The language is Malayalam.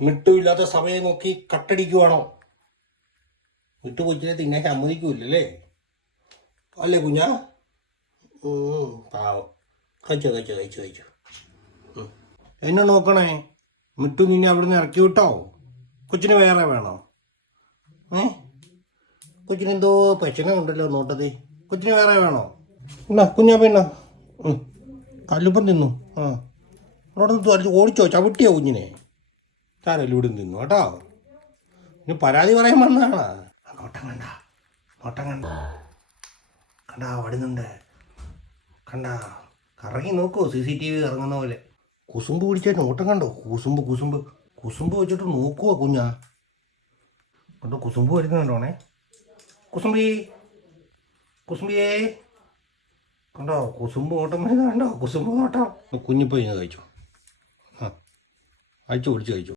മിട്ടുമില്ലാത്ത സമയം നോക്കി കട്ടടിക്കുവാണോ? മിട്ടു കൊച്ചിനെ തിന്നാൻ സമ്മതിക്കൂല്ലേ അല്ലേ കുഞ്ഞാ? പാവം. കഴിച്ചോ. എന്നെ നോക്കണേ. മിട്ടു നിന്നെ അവിടുന്ന് ഇറക്കി വിട്ടോ? കൊച്ചിന് വേറെ വേണോ? കൊച്ചിനെന്തോ പ്രശ്നമുണ്ടല്ലോ നോട്ടത്. കൊച്ചിന് വേറെ വേണോ? എന്നാ കുഞ്ഞാ പിന്ന കല്ലുപ്പം തിന്നു. അവിടെ ഓടിച്ചോ, ചവിട്ടിയോ കുഞ്ഞിനെ? താരല്ലോ ഇവിടെ തിന്നു കേട്ടോ. ഇനി പരാതി പറയാൻ വന്നതാണ്. നോട്ടം കണ്ട കണ്ടാ വരുന്നുണ്ട്. കണ്ടാ കറങ്ങി നോക്കൂ, CCTV ഇറങ്ങുന്ന പോലെ. കുസുമ്പ് പിടിച്ചാൽ നോട്ടം കണ്ടോ? കുസുമ്പ് വെച്ചിട്ട് നോക്കുവോ കുഞ്ഞാ? കണ്ടോ കുസുമ്പ് വരുന്നുണ്ടോണേ. കുസുമ്പിയേ കണ്ടോ? കുസുമ്പ് ഓട്ടം വരുന്നത് കണ്ടോ? കുസുമ്പ് നോട്ടം. കുഞ്ഞിപ്പോ ഇങ്ങനെ കഴിച്ചോ. അയച്ചു പിടിച്ച് കഴിച്ചു.